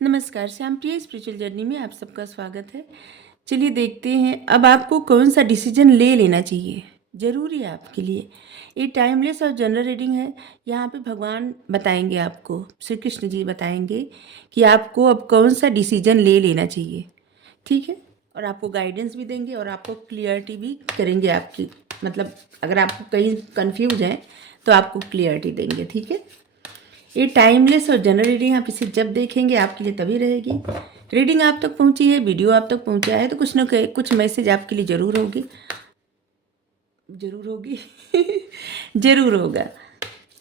नमस्कार, श्यामप्रिय spiritual journey में आप सबका स्वागत है। चलिए देखते हैं अब आपको कौन सा डिसीजन ले लेना चाहिए, ज़रूरी है आपके लिए। ये टाइमलेस और जनरल रीडिंग है। यहाँ पे भगवान बताएंगे आपको, श्री कृष्ण जी बताएंगे कि आपको अब कौन सा डिसीजन ले लेना चाहिए, ठीक है। और आपको गाइडेंस भी देंगे और आपको क्लियरिटी भी करेंगे आपकी, मतलब अगर आपको कहीं कंफ्यूज हैं तो आपको क्लियरिटी देंगे, ठीक है। ये टाइमलेस और जनरल रीडिंग आप इसे जब देखेंगे आपके लिए तभी रहेगी। रीडिंग आप तक पहुंची है, वीडियो आप तक पहुंचा है तो कुछ ना कुछ मैसेज आपके लिए ज़रूर होगी, ज़रूर होगी ज़रूर होगा।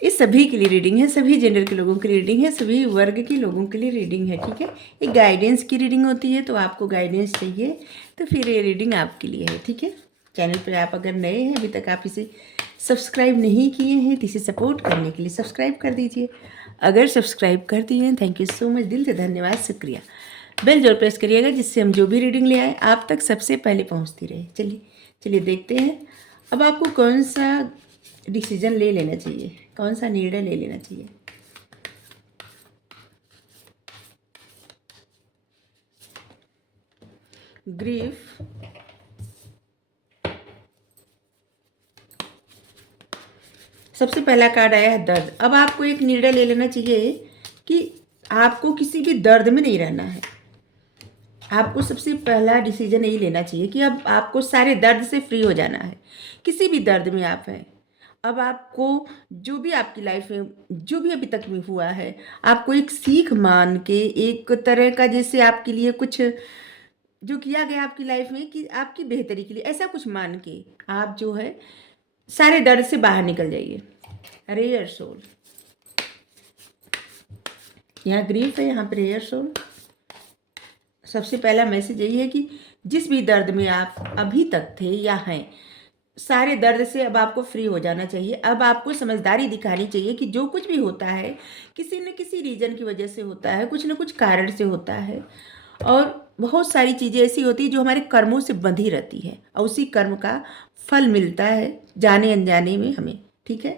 ये सभी के लिए रीडिंग है, सभी जेंडर के लोगों की रीडिंग है, सभी वर्ग के लोगों के लिए रीडिंग है, ठीक है। ये गाइडेंस की रीडिंग होती है, तो आपको गाइडेंस चाहिए तो फिर ये रीडिंग आपके लिए है, ठीक है। चैनल पर आप अगर नए हैं, अभी तक आप इसे सब्सक्राइब नहीं किए हैं तो इसे सपोर्ट करने के लिए सब्सक्राइब कर दीजिए। अगर सब्सक्राइब कर दिए हैं, थैंक यू सो मच, दिल से धन्यवाद, शुक्रिया। बेल जरूर प्रेस करिएगा जिससे हम जो भी रीडिंग ले आए आप तक सबसे पहले पहुंचती रहे। चलिए चलिए देखते हैं अब आपको कौन सा डिसीजन ले लेना चाहिए, कौन सा निर्णय ले लेना चाहिए। ग्रीफ, सबसे पहला कार्ड आया है दर्द। अब आपको एक निर्णय ले लेना चाहिए कि आपको किसी भी दर्द में नहीं रहना है। आपको सबसे पहला डिसीजन यही लेना चाहिए कि अब आपको सारे दर्द से फ्री हो जाना है। किसी भी दर्द में आप हैं, अब आपको जो भी आपकी लाइफ में जो भी अभी तक में हुआ है, आपको एक सीख मान के, एक तरह का जैसे आपके लिए कुछ जो किया गया आपकी लाइफ में कि आपकी बेहतरी के लिए, ऐसा कुछ मान के आप जो है सारे दर्द से बाहर निकल जाइए। रेयर सोल, यहाँ ग्रीफ है, यहाँ पे रेयर सोल। सबसे पहला मैसेज यही है कि जिस भी दर्द में आप अभी तक थे या हैं, सारे दर्द से अब आपको फ्री हो जाना चाहिए। अब आपको समझदारी दिखानी चाहिए कि जो कुछ भी होता है किसी न किसी रीजन की वजह से होता है, कुछ न कुछ कारण से होता है। और बहुत सारी चीज़ें ऐसी होती है जो हमारे कर्मों से बंधी रहती है और उसी कर्म का फल मिलता है जाने अनजाने में हमें, ठीक है।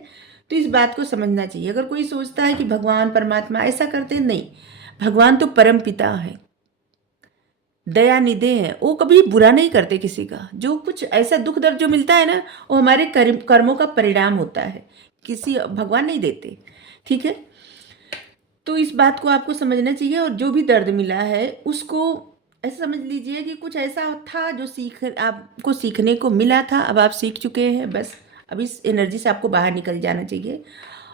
तो इस बात को समझना चाहिए। अगर कोई सोचता है कि भगवान परमात्मा ऐसा करते हैं, नहीं, भगवान तो परम पिता है, दया निधे हैं, वो कभी बुरा नहीं करते किसी का। जो कुछ ऐसा दुख दर्द जो मिलता है ना, वो हमारे कर्मों का परिणाम होता है, किसी भगवान नहीं देते, ठीक है। तो इस बात को आपको समझना चाहिए। और जो भी दर्द मिला है उसको ऐसा समझ लीजिए कि कुछ ऐसा था जो आपको सीखने को मिला था, अब आप सीख चुके हैं, बस अब इस एनर्जी से आपको बाहर निकल जाना चाहिए।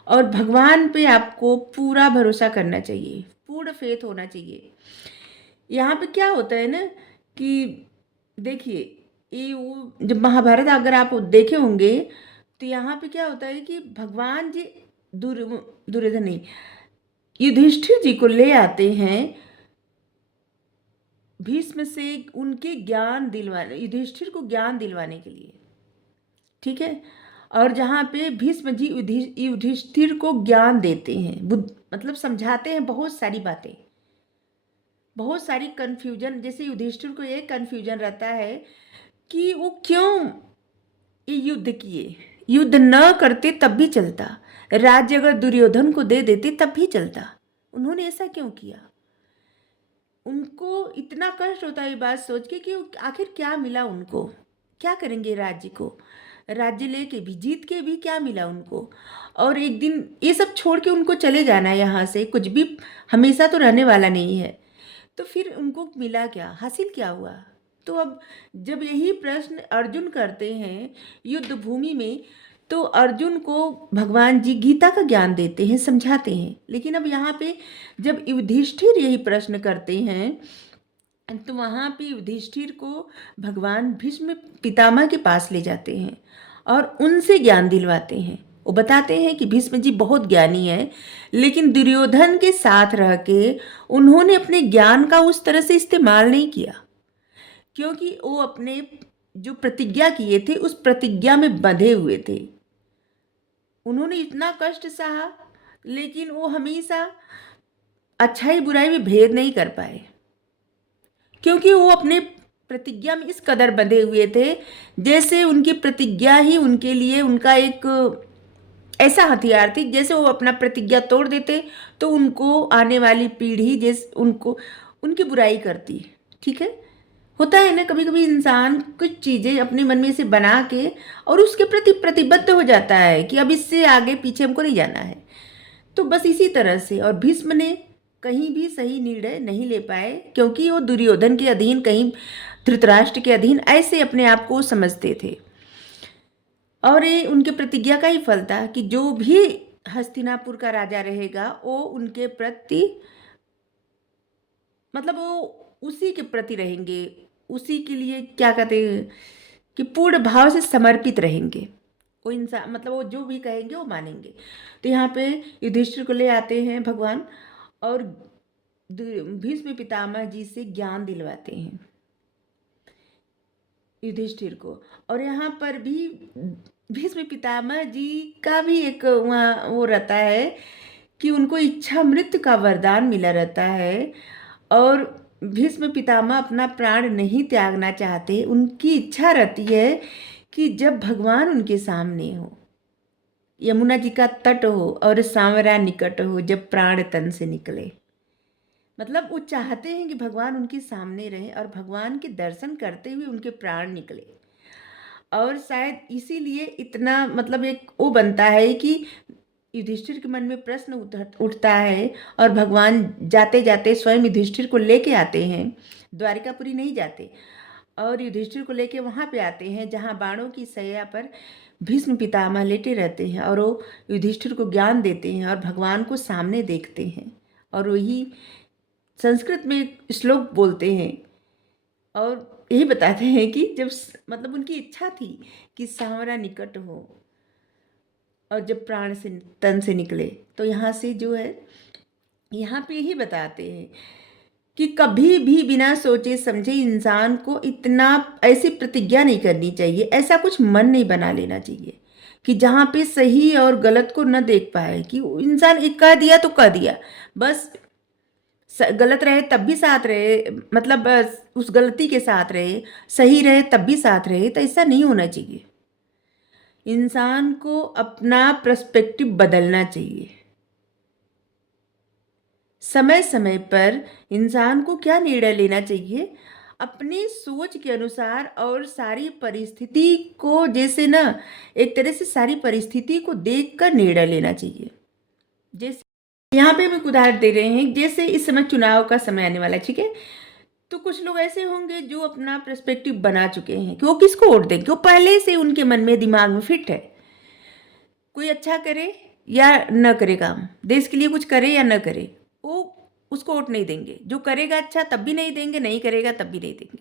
और भगवान पे आपको पूरा भरोसा करना चाहिए, पूर्ण फेथ होना चाहिए। यहाँ पे क्या होता है ना कि देखिए, ये वो जब महाभारत अगर आप देखे होंगे तो यहाँ पे क्या होता है कि भगवान जी दुर्योधन नहीं, युधिष्ठिर जी को ले आते हैं भीष्म से उनके ज्ञान दिलवाने, युधिष्ठिर को ज्ञान दिलवाने के लिए, ठीक है। और जहाँ पे भीष्म जी युधिष्ठिर को ज्ञान देते हैं, मतलब समझाते हैं बहुत सारी बातें, बहुत सारी कन्फ्यूजन। जैसे युधिष्ठिर को ये कन्फ्यूजन रहता है कि वो क्यों ये युद्ध किए, युद्ध न करते तब भी चलता, राज्य अगर दुर्योधन को दे देते तब भी चलता, उन्होंने ऐसा क्यों किया। उनको इतना कष्ट होता है ये बात सोच के कि आखिर क्या मिला उनको, क्या करेंगे राज्य को, राज्य लेके भी, जीत के भी क्या मिला उनको। और एक दिन ये सब छोड़ के उनको चले जाना है यहाँ से, कुछ भी हमेशा तो रहने वाला नहीं है। तो फिर उनको मिला क्या, हासिल क्या हुआ। तो अब जब यही प्रश्न अर्जुन करते हैं युद्ध भूमि में, तो अर्जुन को भगवान जी गीता का ज्ञान देते हैं, समझाते हैं। लेकिन अब यहाँ पे जब युधिष्ठिर यही प्रश्न करते हैं तो वहाँ पे युधिष्ठिर को भगवान भीष्म पितामह के पास ले जाते हैं और उनसे ज्ञान दिलवाते हैं। वो बताते हैं कि भीष्म जी बहुत ज्ञानी है, लेकिन दुर्योधन के साथ रह के उन्होंने अपने ज्ञान का उस तरह से इस्तेमाल नहीं किया, क्योंकि वो अपने जो प्रतिज्ञा किए थे उस प्रतिज्ञा में बंधे हुए थे। उन्होंने इतना कष्ट सहा, लेकिन वो हमेशा अच्छाई बुराई में भेद नहीं कर पाए, क्योंकि वो अपने प्रतिज्ञा में इस कदर बंधे हुए थे, जैसे उनकी प्रतिज्ञा ही उनके लिए उनका एक ऐसा हथियार थी, जैसे वो अपना प्रतिज्ञा तोड़ देते तो उनको आने वाली पीढ़ी जैसे उनको उनकी बुराई करती। ठीक है, होता है ना, कभी कभी इंसान कुछ चीज़ें अपने मन में से बना के और उसके प्रति प्रतिबद्ध हो जाता है कि अब इससे आगे पीछे हमको नहीं जाना है। तो बस इसी तरह से, और भीष्म ने कहीं भी सही निर्णय नहीं ले पाए, क्योंकि वो दुर्योधन के अधीन, कहीं धृतराष्ट्र के अधीन ऐसे अपने आप को समझते थे। और ये उनके प्रतिज्ञा का ही फल था कि जो भी हस्तिनापुर का राजा रहेगा वो उनके प्रति, मतलब वो उसी के प्रति रहेंगे, उसी के लिए क्या कहते हैं कि पूर्ण भाव से समर्पित रहेंगे। वो इंसान, मतलब वो जो भी कहेंगे वो मानेंगे। तो यहाँ पे युधिष्ठिर को ले आते हैं भगवान और भीष्म पितामह जी से ज्ञान दिलवाते हैं युधिष्ठिर को। और यहाँ पर भी भीष्म पितामह जी का भी एक वहाँ वो रहता है कि उनको इच्छा मृत्यु का वरदान मिला रहता है, और भीष्म पितामह अपना प्राण नहीं त्यागना चाहते। उनकी इच्छा रहती है कि जब भगवान उनके सामने हो, यमुना जी का तट हो और सांवरा निकट हो, जब प्राण तन से निकले, मतलब वो चाहते हैं कि भगवान उनके सामने रहे और भगवान के दर्शन करते हुए उनके प्राण निकले। और शायद इसीलिए इतना, मतलब एक वो बनता है कि युधिष्ठिर के मन में प्रश्न उठता है और भगवान जाते जाते स्वयं युधिष्ठिर को लेके आते हैं, द्वारिकापुरी नहीं जाते, और युधिष्ठिर को लेके वहाँ पे आते हैं जहाँ बाणों की शैया पर भीष्म पितामह लेटे रहते हैं, और वो युधिष्ठिर को ज्ञान देते हैं और भगवान को सामने देखते हैं, और वही संस्कृत में एक श्लोक बोलते हैं और यही बताते हैं कि जब, मतलब उनकी इच्छा थी कि सांवरा निकट हो और जब प्राण से तन से निकले। तो यहाँ से जो है, यहाँ पे यही बताते हैं कि कभी भी बिना सोचे समझे इंसान को इतना ऐसी प्रतिज्ञा नहीं करनी चाहिए, ऐसा कुछ मन नहीं बना लेना चाहिए कि जहाँ पे सही और गलत को न देख पाए, कि इंसान एक कह दिया तो कह दिया, बस गलत रहे तब भी साथ रहे, मतलब उस गलती के साथ रहे, सही रहे तब भी साथ रहे। तो ऐसा नहीं होना चाहिए। इंसान को अपना पर्सपेक्टिव बदलना चाहिए। समय समय पर इंसान को क्या निर्णय लेना चाहिए, अपनी सोच के अनुसार, और सारी परिस्थिति को, जैसे ना एक तरह से सारी परिस्थिति को देखकर निर्णय लेना चाहिए। जैसे यहाँ पे हम एक उदाहरण दे रहे हैं, जैसे इस समय चुनाव का समय आने वाला है, ठीक है, तो कुछ लोग ऐसे होंगे जो अपना पर्सपेक्टिव बना चुके हैं कि वो किसको वोट देंगे, वो पहले से उनके मन में दिमाग में फिट है, कोई अच्छा करे या न करे काम, देश के लिए कुछ करे या न करे, वो उसको वोट नहीं देंगे। जो करेगा अच्छा तब भी नहीं देंगे, नहीं करेगा तब भी नहीं देंगे,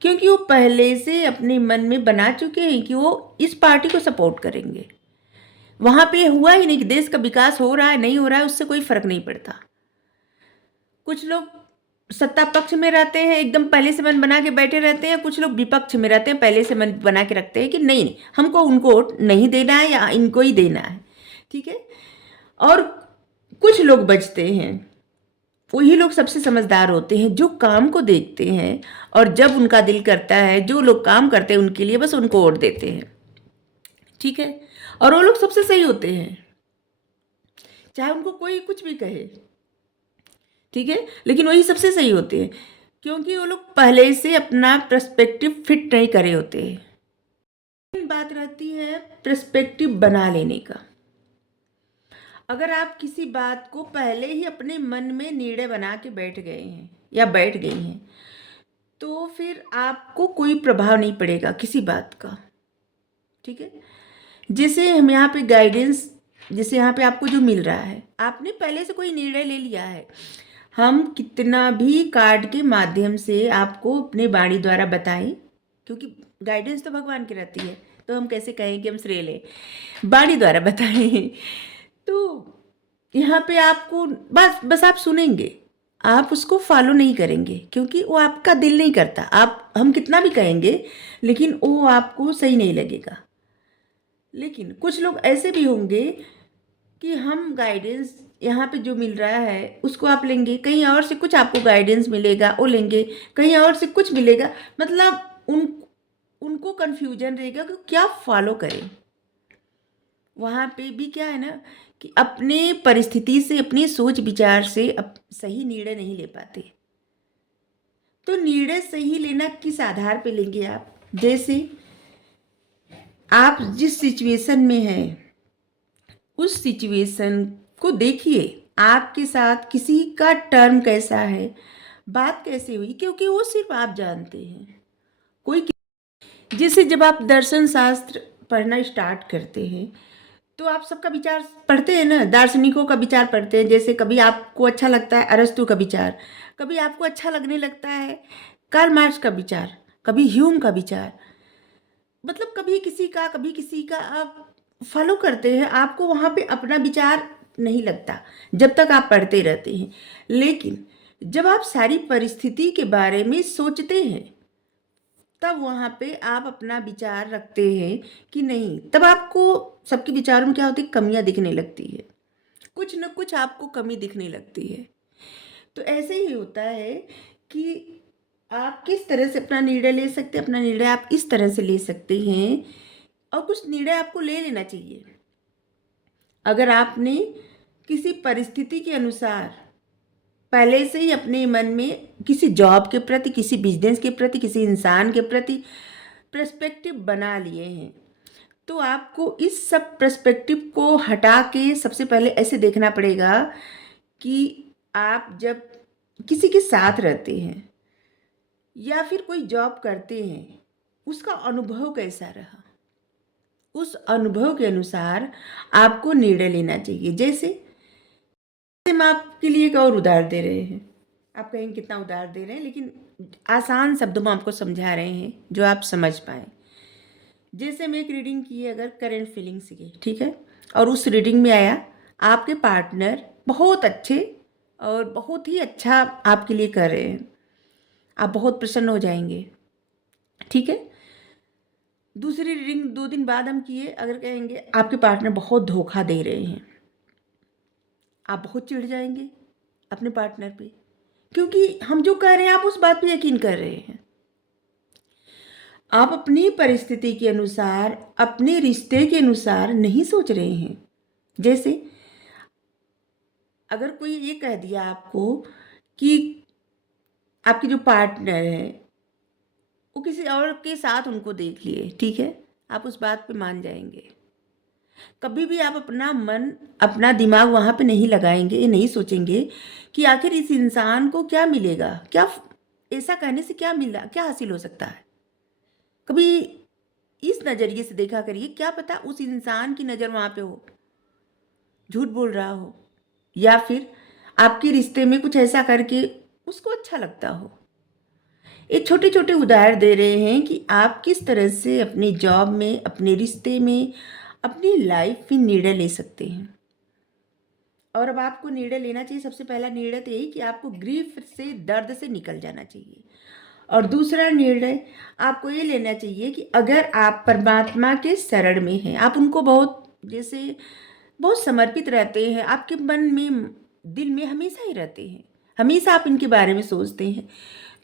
क्योंकि वो पहले से अपने मन में बना चुके हैं कि वो इस पार्टी को सपोर्ट करेंगे। वहाँ पे हुआ ही नहीं कि देश का विकास हो रहा है नहीं हो रहा है, उससे कोई फर्क नहीं पड़ता। कुछ लोग सत्ता पक्ष में रहते हैं, एकदम पहले से मन बना के बैठे रहते हैं, कुछ लोग विपक्ष में रहते हैं, पहले से मन बना के रखते हैं कि नहीं नहीं हमको उनको वोट नहीं देना है या इनको ही देना है, ठीक है। और कुछ लोग बचते हैं, वही लोग सबसे समझदार होते हैं, जो काम को देखते हैं और जब उनका दिल करता है, जो लोग काम करते हैं उनके लिए बस उनको वोट देते हैं, ठीक है। और वो लोग सबसे सही होते हैं, चाहे उनको कोई कुछ भी कहे, ठीक है, लेकिन वही सबसे सही होते हैं, क्योंकि वो लोग पहले से अपना पर्सपेक्टिव फिट नहीं करे होते हैं। बात रहती है पर्सपेक्टिव बना लेने का। अगर आप किसी बात को पहले ही अपने मन में निर्णय बना के बैठ गए हैं या बैठ गई हैं, तो फिर आपको कोई प्रभाव नहीं पड़ेगा किसी बात का, ठीक है। जैसे हम यहाँ पे गाइडेंस, जैसे यहाँ पे आपको जो मिल रहा है, आपने पहले से कोई निर्णय ले लिया है। हम कितना भी कार्ड के माध्यम से आपको अपने वाणी द्वारा बताएं, क्योंकि गाइडेंस तो भगवान की रहती है, तो हम कैसे कहें कि हम श्रेय लें, वाणी द्वारा बताएं। तो यहाँ पे आपको बस आप सुनेंगे, आप उसको फॉलो नहीं करेंगे, क्योंकि वो आपका दिल नहीं करता। आप, हम कितना भी कहेंगे लेकिन वो आपको सही नहीं लगेगा। लेकिन कुछ लोग ऐसे भी होंगे कि हम गाइडेंस यहाँ पे जो मिल रहा है उसको आप लेंगे, कहीं और से कुछ आपको गाइडेंस मिलेगा वो लेंगे, कहीं और से कुछ मिलेगा, मतलब उनको कन्फ्यूजन रहेगा कि क्या फॉलो करें। वहाँ पे भी क्या है ना कि अपने परिस्थिति से, अपनी सोच विचार से सही निर्णय नहीं ले पाते। तो निर्णय सही लेना किस आधार पे लेंगे आप? जैसे आप जिस सिचुएशन में हैं उस सिचुएशन को देखिए, आपके साथ किसी का टर्म कैसा है, बात कैसे हुई, क्योंकि वो सिर्फ आप जानते हैं। कोई जैसे जब आप दर्शन शास्त्र पढ़ना स्टार्ट करते हैं तो आप सबका विचार पढ़ते हैं ना, दार्शनिकों का विचार पढ़ते हैं। जैसे कभी आपको अच्छा लगता है अरस्तु का विचार, कभी आपको अच्छा लगने लगता है कार्ल मार्क्स का विचार, कभी ह्यूम का विचार, मतलब कभी किसी का आप फॉलो करते हैं। आपको वहाँ पे अपना विचार नहीं लगता जब तक आप पढ़ते रहते हैं, लेकिन जब आप सारी परिस्थिति के बारे में सोचते हैं तब वहाँ पे आप अपना विचार रखते हैं कि नहीं, तब आपको सबके विचारों में क्या होती है, कमियां दिखने लगती है, कुछ न कुछ आपको कमी दिखने लगती है। तो ऐसे ही होता है कि आप किस तरह से अपना निर्णय ले सकते हैं। अपना निर्णय आप इस तरह से ले सकते हैं, और कुछ निर्णय आपको ले लेना चाहिए। अगर आपने किसी परिस्थिति के अनुसार पहले से ही अपने मन में किसी जॉब के प्रति, किसी बिजनेस के प्रति, किसी इंसान के प्रति पर्सपेक्टिव बना लिए हैं, तो आपको इस सब पर्सपेक्टिव को हटा के सबसे पहले ऐसे देखना पड़ेगा कि आप जब किसी के साथ रहते हैं या फिर कोई जॉब करते हैं, उसका अनुभव कैसा रहा, उस अनुभव के अनुसार आपको निर्णय लेना चाहिए। जैसे हम आपके लिए एक और उदाहरण दे रहे हैं, आप कहेंगे कितना उदाहरण दे रहे हैं, लेकिन आसान शब्दों में आपको समझा रहे हैं जो आप समझ पाए। जैसे मैं एक रीडिंग की है अगर करंट फीलिंग्स की, ठीक है, और उस रीडिंग में आया आपके पार्टनर बहुत अच्छे और बहुत ही अच्छा आपके लिए कर रहे हैं, आप बहुत प्रसन्न हो जाएंगे, ठीक है। दूसरी रीडिंग 2 दिन बाद हम किए, अगर कहेंगे आपके पार्टनर बहुत धोखा दे रहे हैं, आप बहुत चिढ़ जाएंगे अपने पार्टनर पे, क्योंकि हम जो कह रहे हैं आप उस बात पे यकीन कर रहे हैं। आप अपनी परिस्थिति के अनुसार, अपने रिश्ते के अनुसार नहीं सोच रहे हैं। जैसे अगर कोई ये कह दिया आपको कि आपके जो पार्टनर है वो किसी और के साथ उनको देख लिए, ठीक है, आप उस बात पे मान जाएंगे। कभी भी आप अपना मन, अपना दिमाग वहाँ पे नहीं लगाएंगे, ये नहीं सोचेंगे कि आखिर इस इंसान को क्या मिलेगा, क्या ऐसा कहने से क्या मिला, क्या हासिल हो सकता है। कभी इस नज़रिए से देखा करिए, क्या पता उस इंसान की नज़र वहाँ पे हो, झूठ बोल रहा हो, या फिर आपके रिश्ते में कुछ ऐसा करके उसको अच्छा लगता हो। ये छोटे छोटे उदाहरण दे रहे हैं कि आप किस तरह से अपनी जॉब में, अपने रिश्ते में, अपनी लाइफ में निर्णय ले सकते हैं। और अब आपको निर्णय लेना चाहिए। सबसे पहला निर्णय तो यही कि आपको ग्रीफ से, दर्द से निकल जाना चाहिए। और दूसरा निर्णय आपको ये लेना चाहिए कि अगर आप परमात्मा के शरण में हैं, आप उनको बहुत जैसे बहुत समर्पित रहते हैं, आपके मन में, दिल में हमेशा ही रहते हैं, हमेशा आप इनके बारे में सोचते हैं,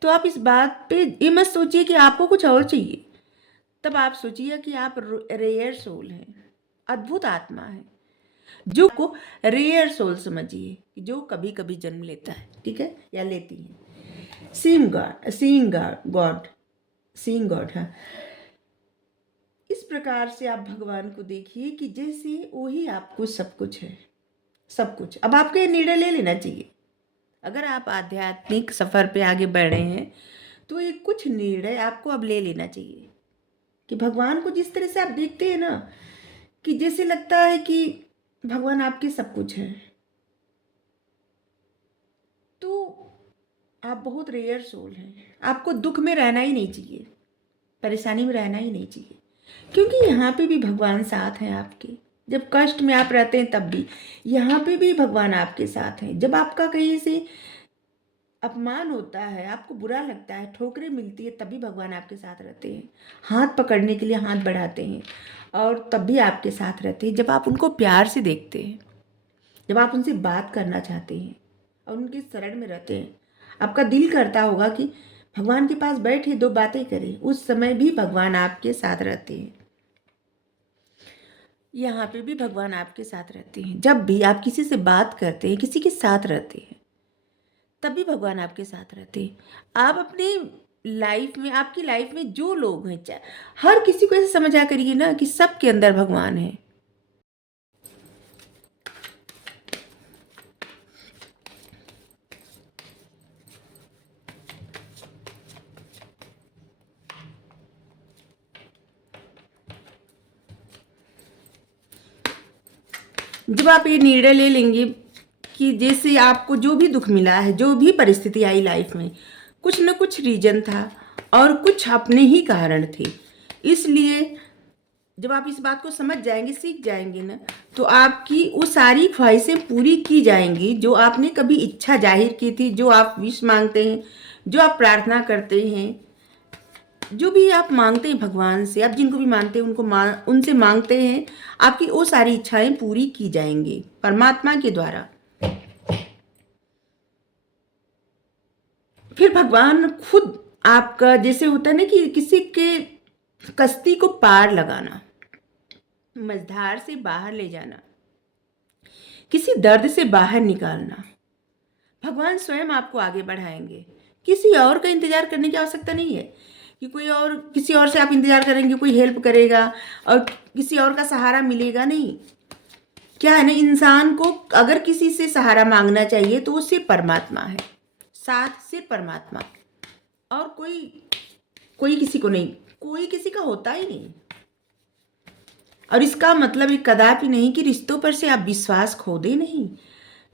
तो आप इस बात पे ये मत सोचिए कि आपको कुछ और चाहिए। तब आप सोचिए कि आप रेयर सोल हैं, अद्भुत आत्मा है, जो को रेयर सोल समझिए, जो कभी कभी जन्म लेता है, ठीक है, या लेती है। सीइंग गॉड, हाँ। इस प्रकार से आप भगवान को देखिए कि जैसे वही आपको सब कुछ है, सब कुछ। अब आपको ये निर्णय ले लेना चाहिए। अगर आप आध्यात्मिक सफ़र पे आगे बढ़ रहे हैं तो ये कुछ निर्णय आपको अब ले लेना चाहिए कि भगवान को जिस तरह से आप देखते हैं ना, कि जैसे लगता है कि भगवान आपके सब कुछ है, तो आप बहुत रेयर सोल हैं। आपको दुख में रहना ही नहीं चाहिए, परेशानी में रहना ही नहीं चाहिए, क्योंकि यहाँ पे भी भगवान साथ हैं आपके। जब कष्ट में आप रहते हैं तब भी यहाँ पे भी भगवान आपके साथ हैं। जब आपका कहीं से अपमान होता है, आपको बुरा लगता है, ठोकरें मिलती है, तभी भगवान आपके साथ रहते हैं, हाथ पकड़ने के लिए हाथ बढ़ाते हैं, और तब भी आपके साथ रहते हैं। जब आप उनको प्यार से देखते हैं, जब आप उनसे बात करना चाहते हैं और उनके शरण में रहते हैं, आपका दिल करता होगा कि भगवान के पास बैठे 2 बातें करें, उस समय भी भगवान आपके साथ रहते हैं। यहाँ पे भी भगवान आपके साथ रहते हैं। जब भी आप किसी से बात करते हैं, किसी के साथ रहते हैं, तब भी भगवान आपके साथ रहते हैं। आप अपने लाइफ में, आपकी लाइफ में जो लोग हैं, चाहे हर किसी को ऐसे समझा करिए ना कि सबके अंदर भगवान है। जब आप ये निर्णय ले लेंगे कि जैसे आपको जो भी दुख मिला है, जो भी परिस्थिति आई लाइफ में, कुछ न कुछ रीजन था और कुछ अपने ही कारण थे। इसलिए जब आप इस बात को समझ जाएंगे, सीख जाएंगे ना, तो आपकी वो सारी ख्वाहिशें पूरी की जाएंगी जो आपने कभी इच्छा जाहिर की थी, जो आप विश मांगते हैं, जो आप प्रार्थना करते हैं, जो भी आप मांगते हैं भगवान से, आप जिनको भी मानते हैं उनसे मांगते हैं, आपकी वो सारी इच्छाएं पूरी की जाएंगी परमात्मा के द्वारा। फिर भगवान खुद आपका, जैसे होता है ना कि किसी के कश्ती को पार लगाना, मझधार से बाहर ले जाना, किसी दर्द से बाहर निकालना, भगवान स्वयं आपको आगे बढ़ाएंगे। किसी और का इंतजार करने की आवश्यकता नहीं है कि कोई और, किसी और से आप इंतजार करेंगे कोई हेल्प करेगा और किसी और का सहारा मिलेगा, नहीं। क्या है ना, इंसान को अगर किसी से सहारा मांगना चाहिए तो वो सिर्फ परमात्मा है, साथ सिर्फ परमात्मा, और कोई कोई किसी को नहीं, कोई किसी का होता ही नहीं। और इसका मतलब ये कदापि नहीं कि रिश्तों पर से आप विश्वास खो दे, नहीं।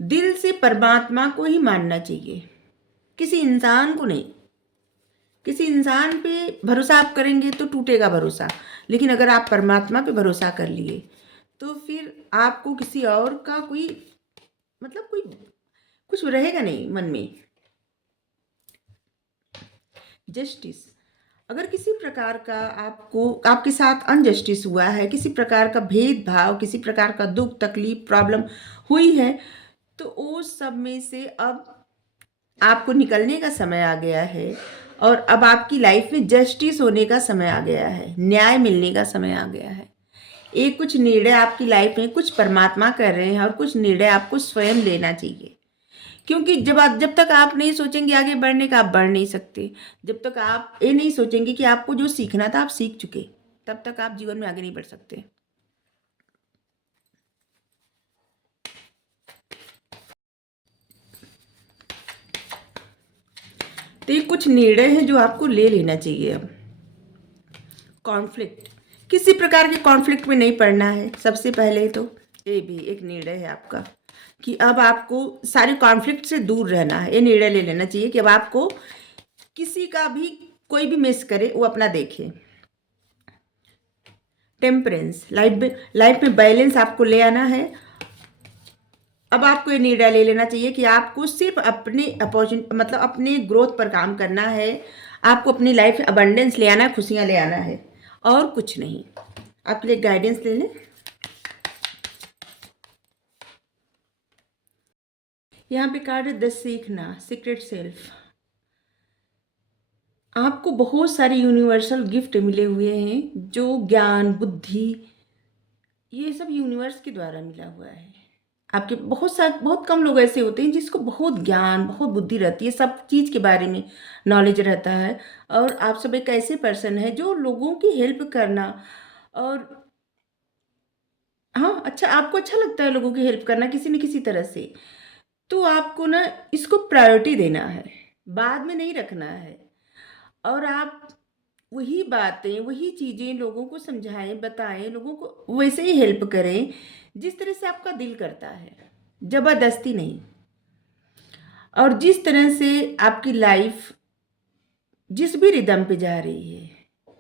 दिल से परमात्मा को ही मानना चाहिए, किसी इंसान को नहीं। किसी इंसान पे भरोसा आप करेंगे तो टूटेगा भरोसा, लेकिन अगर आप परमात्मा पे भरोसा कर लिए तो फिर आपको किसी और का कोई मतलब कोई कुछ रहेगा नहीं मन में। जस्टिस, अगर किसी प्रकार का आपके साथ अनजस्टिस हुआ है, किसी प्रकार का भेदभाव, किसी प्रकार का दुख तकलीफ प्रॉब्लम हुई है, तो उस सब में से अब आपको निकलने का समय आ गया है और अब आपकी लाइफ में जस्टिस होने का समय आ गया है, न्याय मिलने का समय आ गया है। एक कुछ निर्णय आपकी लाइफ में कुछ परमात्मा कर रहे हैं और कुछ निर्णय आपको स्वयं लेना चाहिए, क्योंकि जब तक आप नहीं सोचेंगे आगे बढ़ने का, आप बढ़ नहीं सकते। जब तक आप ये नहीं सोचेंगे कि आपको जो सीखना था आप सीख चुके, तब तक आप जीवन में आगे नहीं बढ़ सकते। तो ये कुछ निर्णय हैं जो आपको ले लेना चाहिए। अब कॉन्फ्लिक्ट, किसी प्रकार के कॉन्फ्लिक्ट में नहीं पड़ना है। सबसे पहले तो ये भी एक निर्णय है आपका कि अब आपको सारे कॉन्फ्लिक्ट से दूर रहना है। ये निर्णय ले लेना चाहिए कि अब आपको किसी का भी कोई भी मिस करे वो अपना देखे। टेम्परेंस, लाइफ में बैलेंस आपको ले आना है। अब आपको ये निर्णय ले लेना चाहिए कि आपको सिर्फ अपने अपॉर्चुनिटी मतलब अपने ग्रोथ पर काम करना है। आपको अपनी लाइफ में अबंडेंस ले आना है, खुशियाँ ले आना है, और कुछ नहीं। आपके लिए गाइडेंस ले लें। यहाँ पे कार्ड है द सीखना, सीक्रेट सेल्फ। आपको बहुत सारे यूनिवर्सल गिफ्ट मिले हुए हैं, जो ज्ञान बुद्धि ये सब यूनिवर्स के द्वारा मिला हुआ है। आपके बहुत कम लोग ऐसे होते हैं जिसको बहुत ज्ञान बहुत बुद्धि रहती है, सब चीज़ के बारे में नॉलेज रहता है। और आप सब एक ऐसे पर्सन है जो लोगों की हेल्प करना, और हाँ, अच्छा, आपको अच्छा लगता है लोगों की हेल्प करना किसी न किसी तरह से। तो आपको ना इसको प्रायोरिटी देना है, बाद में नहीं रखना है। और आप वही बातें वही चीज़ें लोगों को समझाएं, बताएं, लोगों को वैसे ही हेल्प करें जिस तरह से आपका दिल करता है, ज़बरदस्ती नहीं। और जिस तरह से आपकी लाइफ जिस भी रिदम पे जा रही है,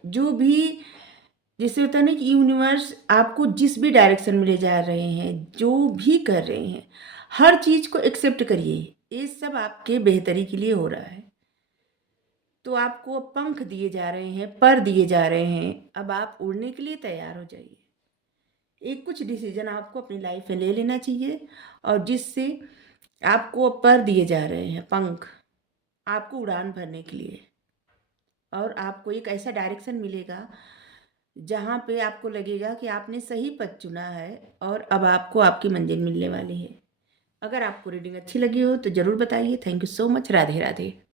जो भी, जैसे होता है ना कि यूनिवर्स आपको जिस भी डायरेक्शन में ले जा रहे हैं, जो भी कर रहे हैं, हर चीज़ को एक्सेप्ट करिए। ये सब आपके बेहतरी के लिए हो रहा है। तो आपको अब पंख दिए जा रहे हैं, पर दिए जा रहे हैं, अब आप उड़ने के लिए तैयार हो जाइए। एक कुछ डिसीजन आपको अपनी लाइफ में ले लेना चाहिए, और जिससे आपको पर दिए जा रहे हैं, पंख, आपको उड़ान भरने के लिए। और आपको एक ऐसा डायरेक्शन मिलेगा जहाँ पे आपको लगेगा कि आपने सही पथ चुना है और अब आपको आपकी मंजिल मिलने वाली है। अगर आपको रीडिंग अच्छी लगी हो तो ज़रूर बताइए। Thank you so much. Radhe Radhe.